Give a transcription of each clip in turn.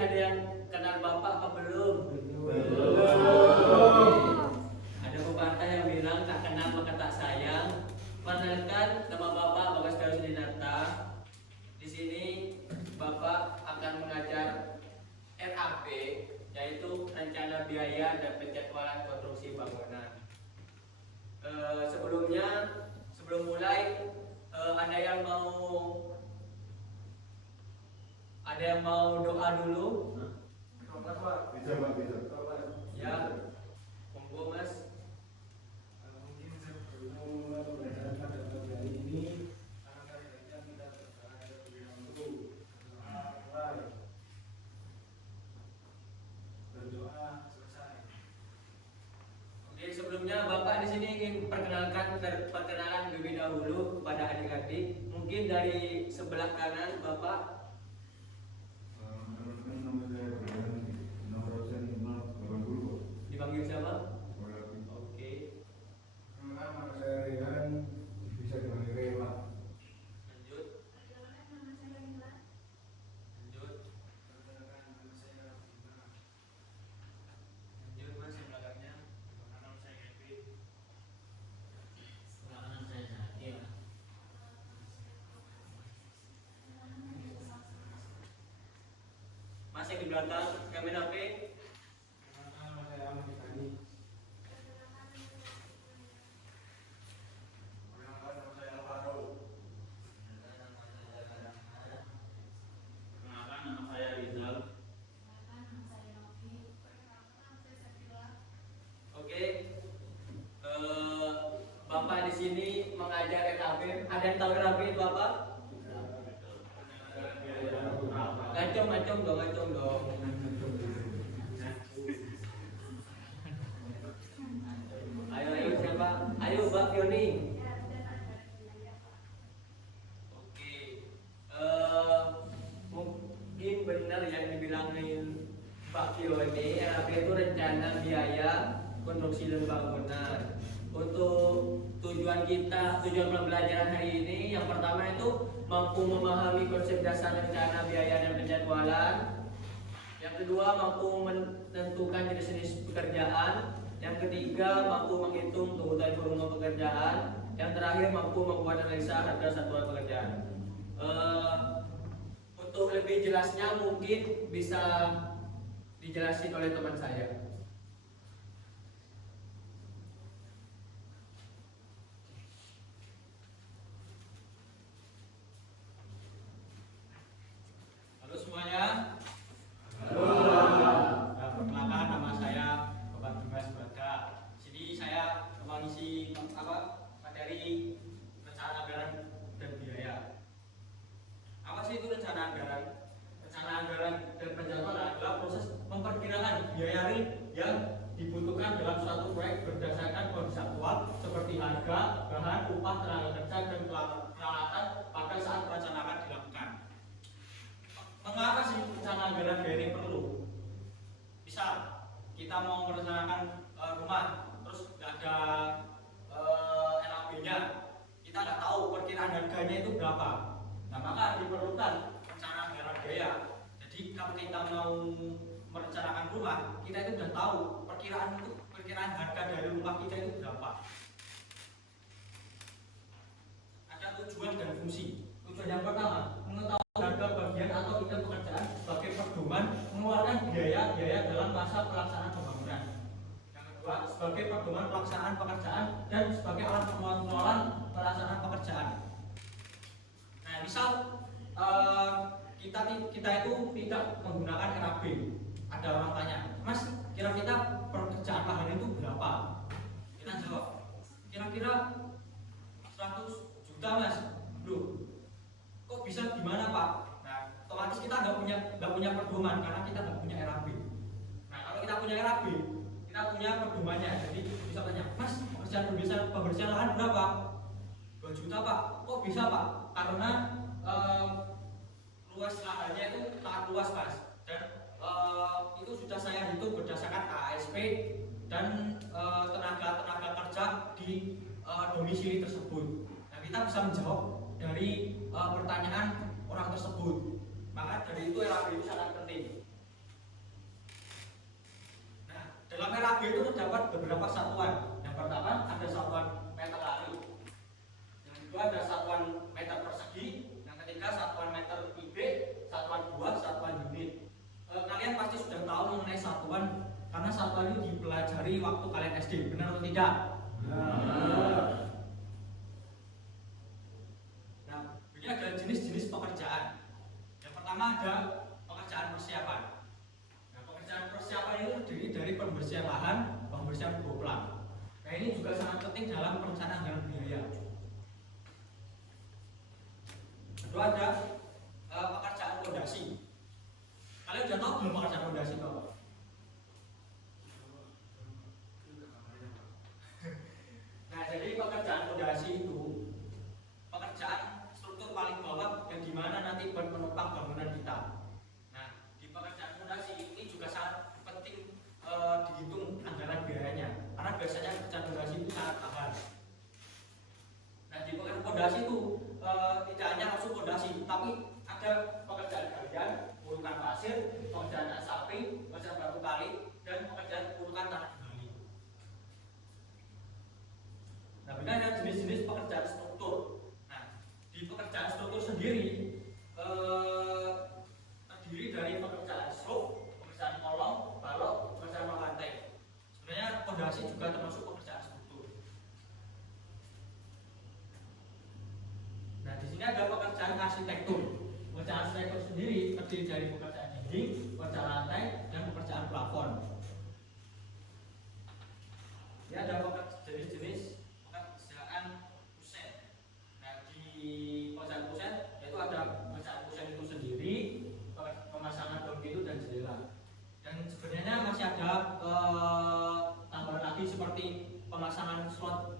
ada yang kenal Bapak apa belum? Ada pepatah yang bilang tak kenal maka tak sayang. Perkenalkan, nama Bapak Bagas Daud Dinata. Di sini Bapak akan mengajar RAP, yaitu rencana biaya dan penjadwalan konstruksi bangunan. Sebelum mulai, ada yang mau doa dulu? Bisa Pak, bisa. Ya, monggo Mas. Mungkin sebelum pembelajaran pada pagi hari ini, alangkah baiknya kita berdoa terlebih dahulu. Mulai berdoa selesai. Oke, sebelumnya Bapak di sini ingin perkenalan lebih dahulu kepada adik-adik. Mungkin dari sebelah kanan Bapak. Dipanggil siapa? Oke. Nama saya Rehan, bisa dipanggil Rewa. Lanjut. Lanjut. Perkenalkan, nama saya Rafina. Lanjut Mas yang belakangnya. Nama saya Kevin. Silakan saya Zakir. Mas yang di belakang kamera HP. Perkenalkan, nama saya Ahmad Ikhani. Perkenalkan, nama saya Alvaro. Perkenalkan nama saya Rizal. Oke. Bapak di sini mengajar RAP. Ada yang tahu RAP itu apa? Ngacung dong. Ayo siapa? Ayo Mbak Fioni. Oke. Mungkin benar yang dibilangin Pak Fioni, RAP itu rencana biaya konstruksi dan bangunan. Untuk tujuan pembelajaran hari ini, yang pertama itu mampu memahami konsep dasar rencana biaya dan penjadwalan. Yang kedua, mampu menentukan jenis-jenis pekerjaan. Yang ketiga, mampu menghitung kebutuhan volume pekerjaan. Yang terakhir, mampu membuat analisa harga satuan pekerjaan. Untuk lebih jelasnya mungkin bisa dijelasin oleh teman saya. Halo semuanya. Perkenalkan, nama saya Bapak Dimas Braga. Sini saya mengisi materi rencana anggaran dan biaya. Apa sih itu rencana anggaran? Rencana anggaran dan penjadwalan adalah proses memperkirakan biaya real yang dibutuhkan dalam suatu proyek berdasarkan kondisi aktual seperti harga, bahan, upah, tenaga kerja, dan peralatan pada saat perencanaan dilakukan. Mengapa sih rencana anggaran biaya ini perlu? Misal kita mau merencanakan rumah, terus nggak ada LAB-nya, kita nggak tahu perkiraan harganya itu berapa. Nah maka diperlukan rencana anggaran biaya. Jadi kalau kita mau merencanakan rumah, kita itu sudah tahu perkiraan harga dari rumah kita itu berapa. Ada tujuan dan fungsi. Tujuan yang pertama, mengetahui harga bagian atau item pekerjaan sebagai pedoman mengeluarkan biaya dalam masa pelaksanaan pembangunan. Yang kedua, sebagai pedoman pelaksanaan pekerjaan dan sebagai alat pengontrolan pelaksanaan pekerjaan. Nah, misal kita itu tidak menggunakan RAB. Ada orang tanya, Mas, kira-kira pekerjaan lahan itu berapa? Kita jawab, kira-kira 100 juta Mas. Loh, kok bisa gimana Pak? Nah, otomatis kita nggak punya pedoman karena kita nggak punya RAB. Nah, kalau kita punya RAB, kita punya pedomannya. Jadi bisa tanya, Mas, pembersihan lahan berapa? 2 juta Pak. Kok bisa Pak? Karena luas lahannya itu sangat luas Mas. Dan itu sudah saya hitung berdasarkan ASP dan tenaga kerja di domisili tersebut. Nah, kita bisa menjawab dari pertanyaan orang tersebut. Maka dari itu RAB itu sangat penting. kamera B itu terdapat beberapa satuan. Yang pertama ada satuan meter lari, yang kedua ada satuan meter persegi, yang ketiga satuan meter kubik, satuan buah, satuan unit. Kalian pasti sudah tahu mengenai satuan karena satuan itu dipelajari waktu kalian SD, benar atau tidak? Nah, ini ada jenis-jenis pekerjaan. Yang pertama ada pekerjaan persiapan. Nah, pekerjaan persiapan itu terdiri dari pembersihan lahan, pembersihan boplang. Nah, ini juga sangat penting dalam perencanaan anggaran biaya. Kedua ada pekerjaan fondasi. Kalian sudah tahu belum pekerjaan fondasi itu apa? Nah, jadi pekerjaan fondasi itu pekerjaan struktur paling bawah yang dimana nanti menopang bangunan kita. Nah, di pekerjaan fondasi ini juga sangat penting dihitung anggaran biayanya, karena biasanya pekerjaan fondasi itu sangat mahal. Nah, di pekerjaan fondasi itu tidak hanya langsung fondasi, tapi ada pekerjaan galian, urukan pasir, pekerjaan asapi, pekerjaan batu kali, dan pekerjaan urukan tanah gali. Nah, benar ada jenis-jenis pekerjaan struktur. Nah, di pekerjaan struktur sendiri terdiri dari pekerjaan slope, pekerjaan kolong, balok, pekerjaan lantai. Sebenarnya fondasi juga termasuk pekerjaan struktur. Nah, di sini ada pekerjaan arsitektur. Pekerjaan arsitektur sendiri terdiri dari pekerjaan dinding, pekerjaan lantai, dan pekerjaan plafon. Ini ada jenis-jenis pekerjaan kusen. Nah, di pekerjaan kusen yaitu ada pekerjaan kusen itu sendiri, pemasangan dom pintu dan jendela. Dan sebenarnya masih ada tambahan lagi seperti pemasangan slot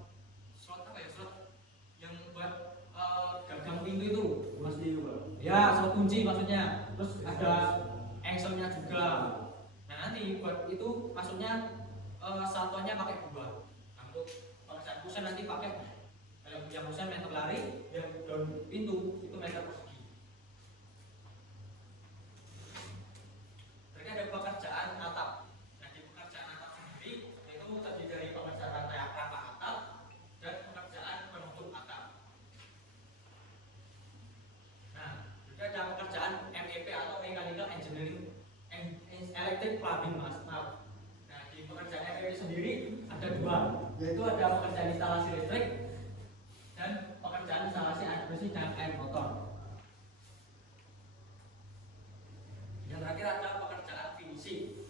yang buat gagang pintu itu. Ya, slot kunci maksudnya. Terus ada engselnya juga. Nah, nanti buat itu maksudnya satuannya pakai buah. Nah, untuk pekerjaan kusen nanti pakai yang kusen meter lari, yang daun pintu itu meter persegi. Berarti ada pekerjaan atap. Nah, di pekerjaan atap sendiri itu terdiri dari pekerjaan rantai atap dan pekerjaan penutup atap. Nah, juga ada pekerjaan MEP atau Mechanical Engineering Electric Plumbing, maaf. Nah, di pekerjaan MEP sendiri ada dua, yaitu ada pekerjaan instalasi listrik dan pekerjaan instalasi air bersih dan air kotor. Yang terakhir ada pekerjaan finishing.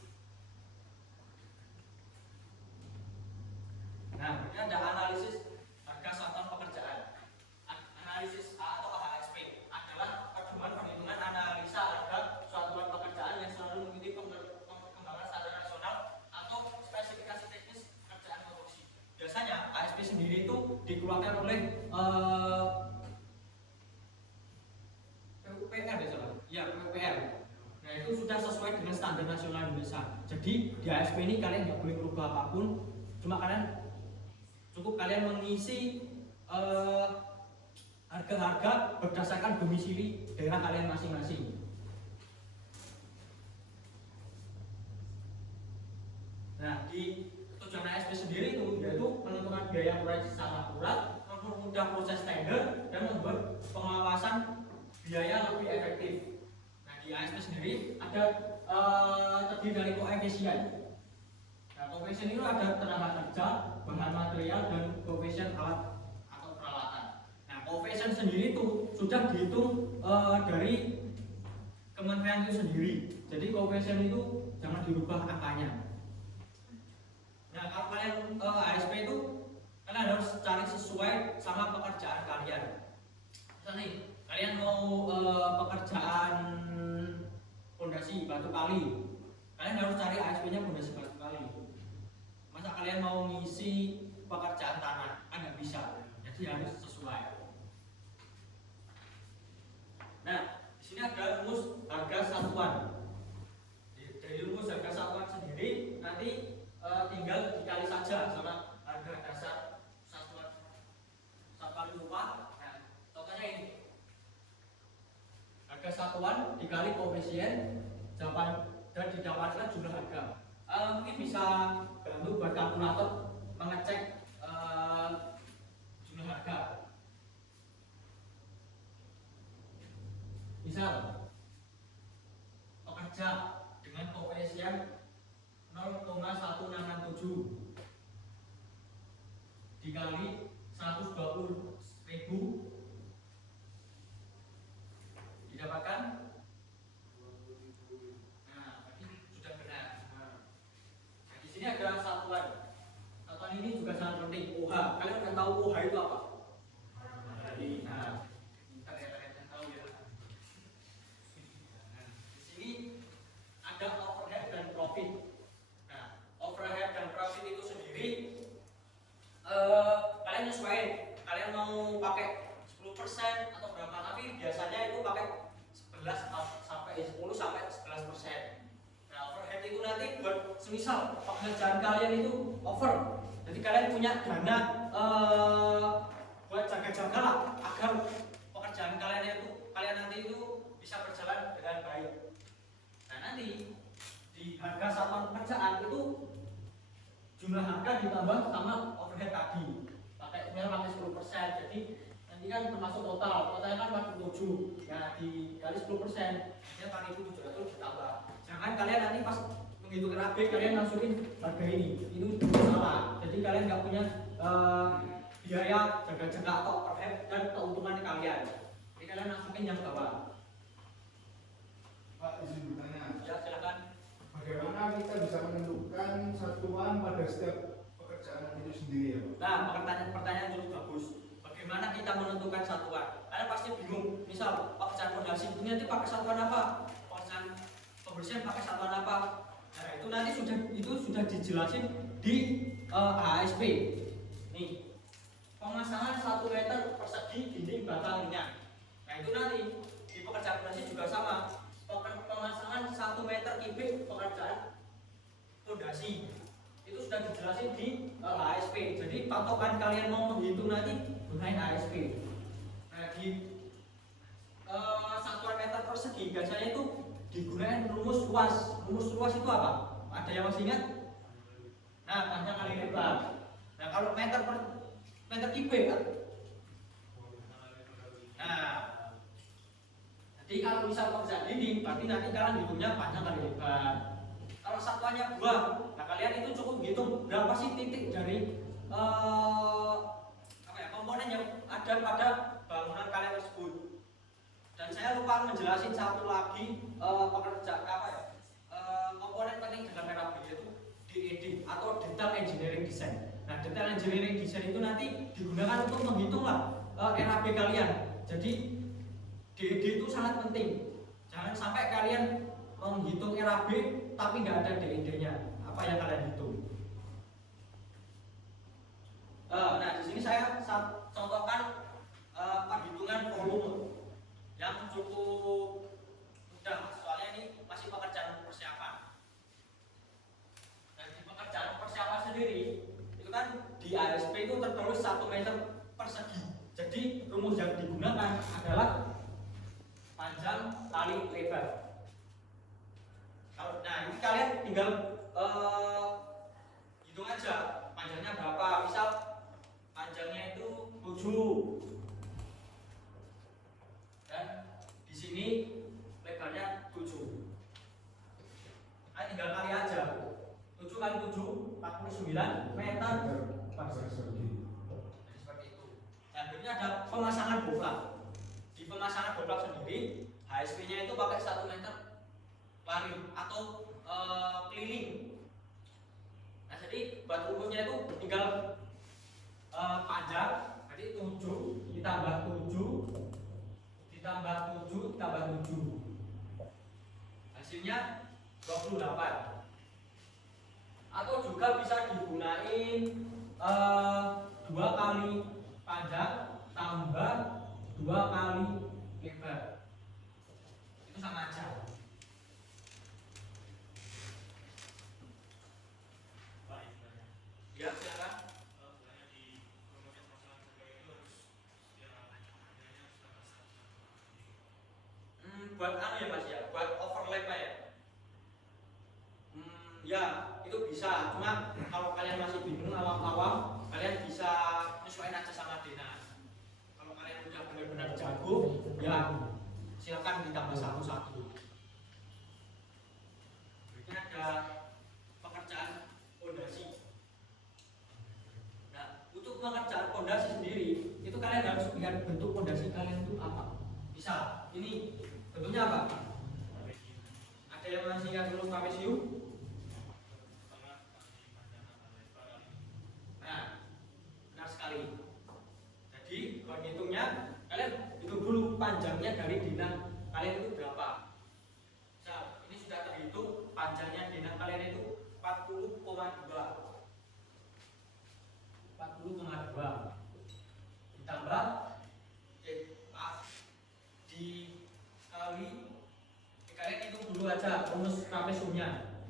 Nah, ini ada analisis harga satuan pekerjaan. Analisis atau AHSP adalah pedoman perhitungan analisa harga satuan pekerjaan yang selalu mengikuti perkembangan standar nasional atau spesifikasi teknis pekerjaan produksi. Biasanya ASP sendiri itu dikeluarkan oleh PUPR ya salah? Ya, PUPR. Nah, itu sudah sesuai dengan standar nasional Indonesia. Jadi di ASP ini kalian nggak boleh merubah apapun, cuma cukup kalian mengisi harga-harga berdasarkan domisili daerah kalian masing-masing. Nah, di tujuan ASP sendiri itu yaitu menentukan biaya proyek secara akurat, mempermudah proses tender, dan membuat pengawasan biaya lebih efektif. Nah, di ASP sendiri ada terdiri dari koefisien. Nah, koefisien itu ada tenaga kerja, bahan material, dan koefisien alat atau peralatan. Nah, koefisien sendiri itu sudah dihitung dari kementerian itu sendiri. Jadi koefisien itu jangan dirubah angkanya. Nah, kalau kalian ASP itu kalian harus cari sesuai sama pekerjaan kalian. Misalnya nih, kalian mau pekerjaan fondasi batu kali, kalian harus cari ASP-nya fondasi batu kali. Masa kalian mau ngisi pekerjaan tanah, kan nggak bisa. Jadi harus sesuai. Nah, di sini ada rumus harga satuan. Dari rumus harga satuan sendiri nanti tinggal dikali saja sama harga dasar satuan upah. Nah, contohnya ini. Harga satuan dikali koefisien dan didapatkan jumlah harga. Mungkin bisa bantu buat kalkulator mengecek jumlah harga. Misal pekerja dengan koefisien 0,167 dikali 120.000 didapatkan. Nah, berarti sudah benar. Nah, di sini ada satuan. Satuan ini juga sangat penting. OH. Kalian udah tahu OH itu apa? Nah, kita lihat tahu ya. Nah, di sini ada overhead dan profit. Nah, overhead dan profit itu sendiri kalian nyesuaiin. Kalian mau pakai 10% atau berapa? Tapi biasanya itu pakai 11 sampai 10 sampai 11%. Nah, overhead itu nanti buat semisal pekerjaan kalian itu over. Jadi kalian punya dana buat jaga-jaga lah agar pekerjaan kalian nanti itu bisa berjalan dengan baik. Nah, nanti di harga satuan pekerjaan itu jumlah harga ditambah sama overhead tadi. Pakai 10%. Jadi nanti kan termasuk totalnya kan 47. Nah, dikali 10%, dia 4.700 ditambah. Jangan kalian nanti pas menghitung RAB kalian masukin harga ini. Itu salah. Jadi kalian nggak punya biaya jaga-jaga atau overhead dan keuntungan kalian. Jadi kalian masukin yang bawah. Pak, izin bertanya. Ya, silakan. Bagaimana kita bisa menentukan satuan pada setiap pekerjaan itu sendiri ya, Pak? Nah, pertanyaan cukup bagus. Bagaimana kita menentukan satuan? Kalian pasti bingung. Misal pekerjaan fondasi ini nanti pakai satuan apa? Pekerjaan pembersihan pakai satuan apa? Nah, itu nanti sudah dijelasin di ASP. Nih, pemasangan 1 meter persegi dinding batangnya. Nah, itu nanti di pekerjaan fondasi juga sama. Pemasangan 1 meter kubik pekerjaan fondasi itu sudah dijelasin di ASP. Jadi patokan kalian mau menghitung nanti gunain ASP. Nah, di satuan meter persegi biasanya itu digunakan rumus luas. Rumus luas itu apa? Ada yang masih ingat? Nah, panjang kali lebar. Nah, kalau meter kubik kan? Nah, jadi kalau misal pekerjaan dinding, berarti nanti kalian hitungnya panjang kali lebar. Kalau satuannya buah, nah kalian itu cukup hitung berapa sih titik dari komponen yang ada pada bangunan kalian tersebut. Dan saya lupa menjelasin satu lagi komponen penting dalam RAB yaitu DED atau Detail Engineering Design. Nah, Detail Engineering Design itu nanti digunakan untuk menghitung RAB kalian. Jadi DED itu sangat penting. Jangan sampai kalian menghitung RAB tapi nggak ada DED-nya. Apa yang kalian hitung? Nah, di sini saya contohkan perhitungan volume yang cukup mudah, soalnya ini masih pekerjaan persiapan. Nah, di pekerjaan persiapan sendiri itu kan di ASP itu tertulis 1 meter persegi. Jadi rumus yang digunakan adalah panjang kali lebar. Nah, ini kalian tinggal hitung aja panjangnya berapa. Misal panjangnya itu 7 dan di sini lebarnya 7. Nah, tinggal kali aja. 7 kali 7 49 meter persegi. Jadi seperti itu. Nah, berikutnya ada pemasangan boblak. Di pemasangan boblak sendiri HSP-nya itu pakai 1 meter lari atau keliling. Nah, jadi buat rumusnya itu tinggal panjang, jadi 7 ditambah 7 ditambah 7 ditambah 7. Hasilnya 28. Atau juga bisa digunain 2 kali panjang tambah 2 kali lebar. Itu sama aja. Ya, silakan. Buat anu ya Mas ya, buat overlap ya. Ya, itu bisa. Cuma kalau kalian masih bingung awam-awam, kalian bisa nyesuaiin aja sama Dena. Kalau kalian udah benar-benar jago, ya silakan ditambah satu-satu. Berikutnya ada pekerjaan fondasi. Nah, untuk pekerjaan fondasi sendiri, itu kalian harus lihat bentuk fondasi kalian itu apa. Bisa, ini bentuknya apa? Ada yang masih ingat dulu trapesium? Nah, benar sekali. Jadi, kalau ngitungnya, kalian hitung dulu panjangnya dari dinah kalian itu berapa. Nah, ini sudah terhitung panjangnya dinah kalian itu 40,2. 40,2 ditambah kalian hitung dulu aja rumus trapesiumnya.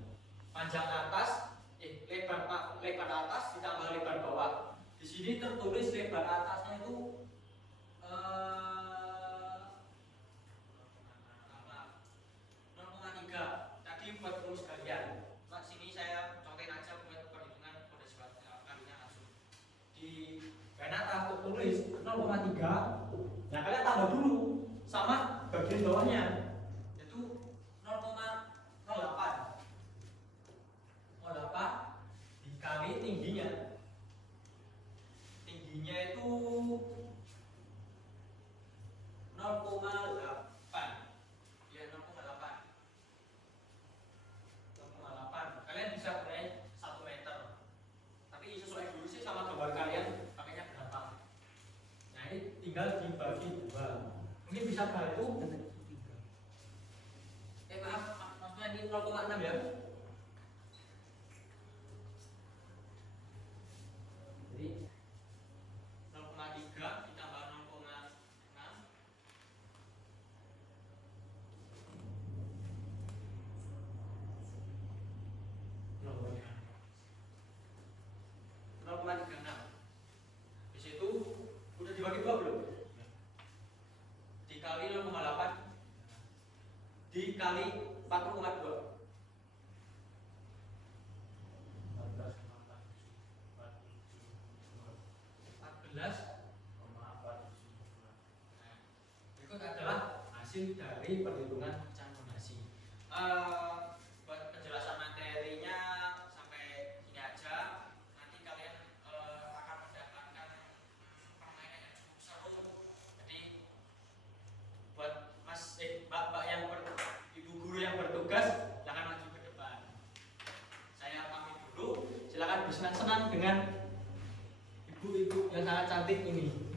Panjang atas lebar atas ditambah lebar bawah. Di sini tertulis lebar atasnya itu 0,3. Tadi buat rumus kalian. Nah, sini saya contohin aja buat perhitungan fondasi kalinya langsung. Di atas tertulis 0,3. Nah, kalian tambah dulu sama bagian bawahnya. 0,08 dikali tingginya itu 0,8 ya 0,8 kalian bisa pakai 1 meter, tapi sesuai dulu sih sama gambar kalian pakainya berapa. Nah, ini tinggal dibagi 2, mungkin bisa bantu. Maaf, maksudnya ini 0,6 ya. Jadi 0,3 ditambah 0,6 0,36. Di situ udah dibagi 2 belum? Dikali 0,8 dikali 40,2. 14,47. Berikut adalah hasil dari perhitungan pecahan fondasi. Buat penjelasan materinya sampai sini aja. Nanti kalian akan mendapatkan permainan yang cukup seru. Jadi buat mbak-mbak yang ibu guru yang bertugas, silakan maju ke depan. Saya pamit dulu. Silakan bersenang-senang dengan ibu-ibu yang sangat cantik ini.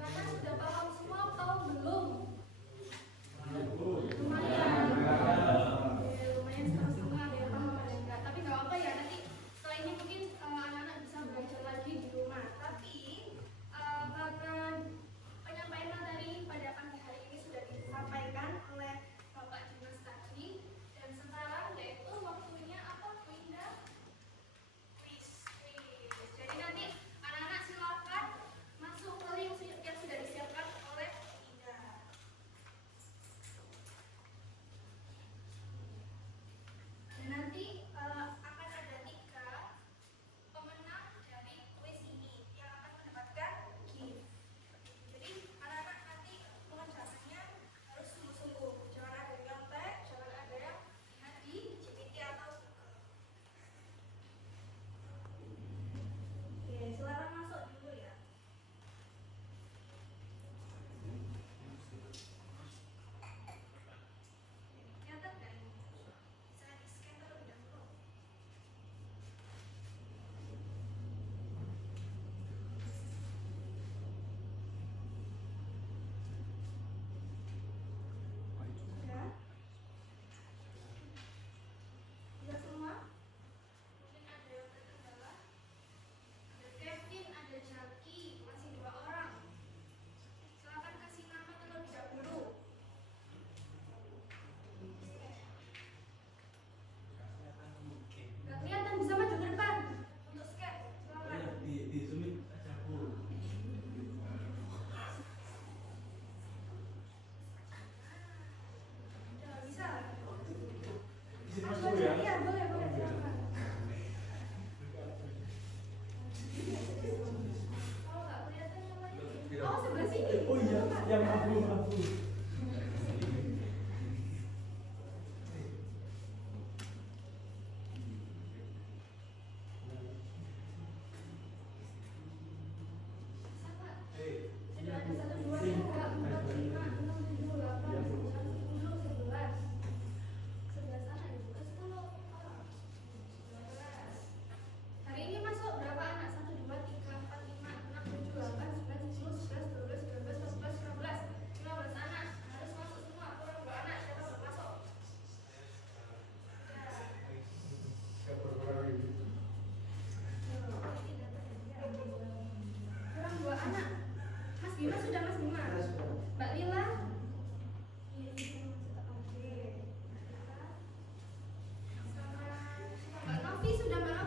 Bapak sudah paham semua atau belum? Lumayan. Lumayan setengah-setengah ada yang paham ada yang enggak. Tapi nggak apa-apa ya, nanti setelah ini mungkin anak-anak bisa belajar lagi di rumah. Tapi karena penyampaian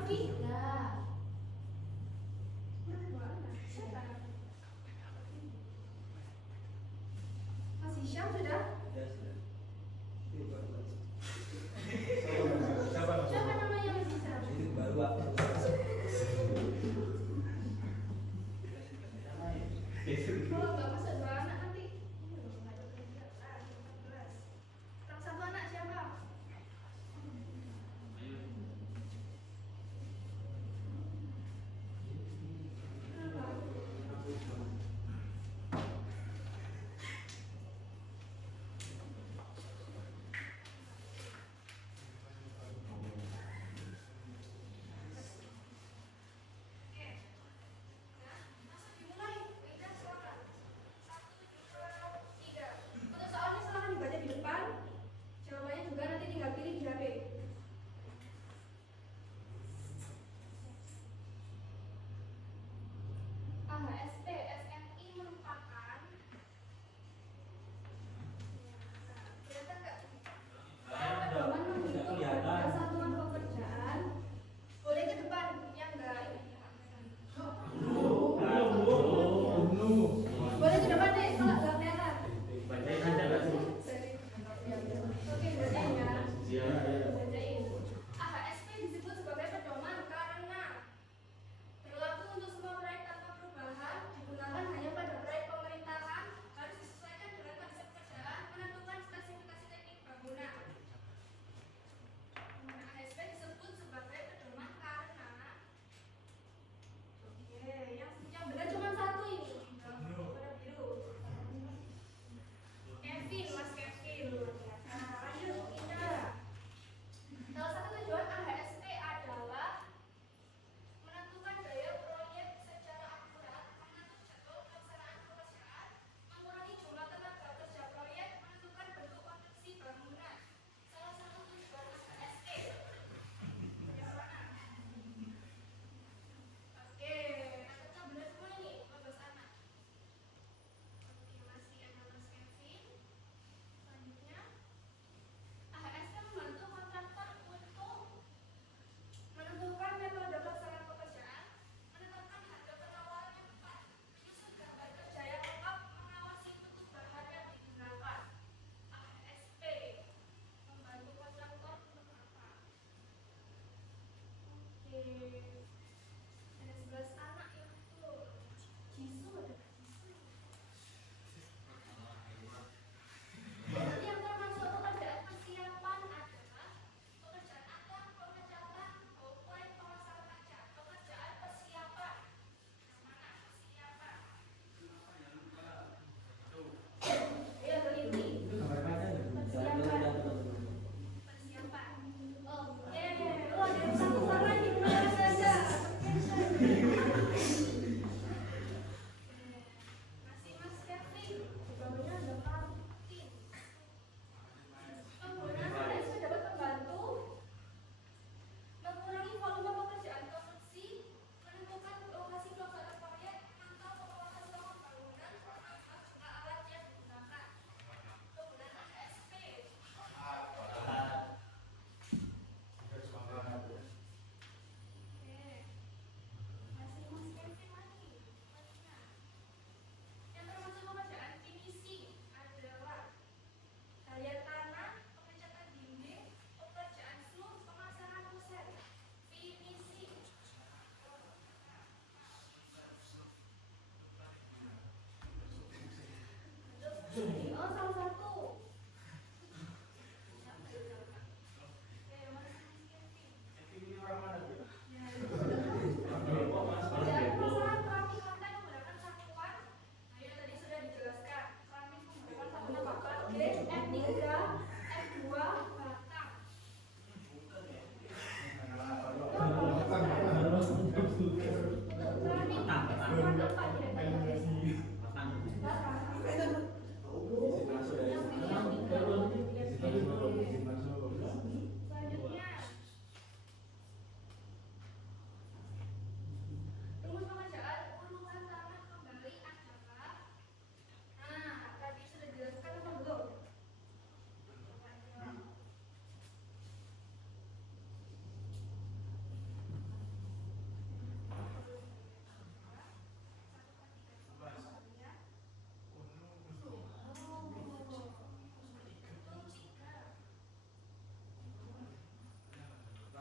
Frida. Dua anak. Siapa? Mas Hisham sudah? Ya sudah. Itu baru. Siapa namanya Mas Hisham? Itu baru aku. Kalau nggak masuk dua anak nanti. Nggak ada kerja. 14. Yang satu anak siapa? Kenapa?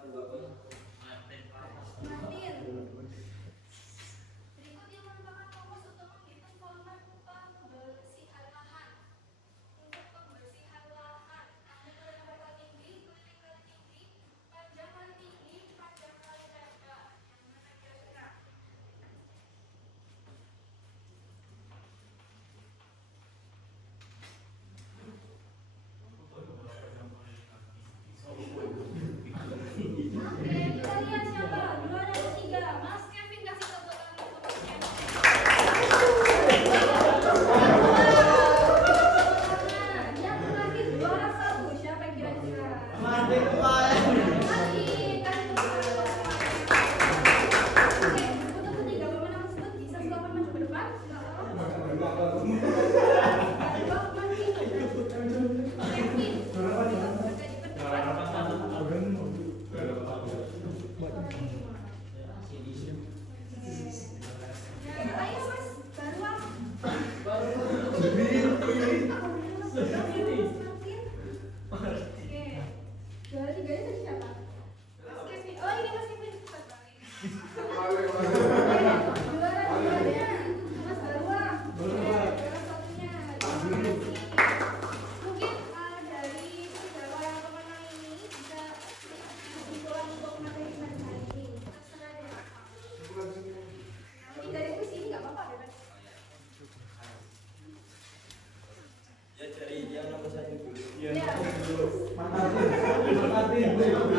Martin. Martin. Berikut yang merupakan fokus untuk menghitung volume pembersihan lahan. Untuk pembersihan lahan, Anda menggunakan kali tinggi, keliling kali tinggi, panjang kali tinggi, panjang kali lebar. Yang mana kira-kira? Oke, kita lihat siapa? 2 dan 3. Mas Kevin kasih tepuk tangan untuk Mas Kevin. Yang terakhir juara 1. Siapa kira-kira? Martin Pak. Martin, kasih tepuk tangan untuk Martin. Oke, untuk ketiga pemenang tersebut bisa silakan maju ke depan. Silakan. Kevin. Ayo mas, baru Oke, juara 3-nya tadi siapa? Mas Kevin. Oh ini Mas Kevin. Cepat balik. Juara 2-nya Mas Barwa. Juara 1-nya. Mungkin dari beberapa pemenang ini bisa kesimpulan untuk materi hari ini. Terserah deh. Mungkin dari kuis ini nggak apa-apa deh. Ya dari yang nomor 1 dulu. Ya. Martin.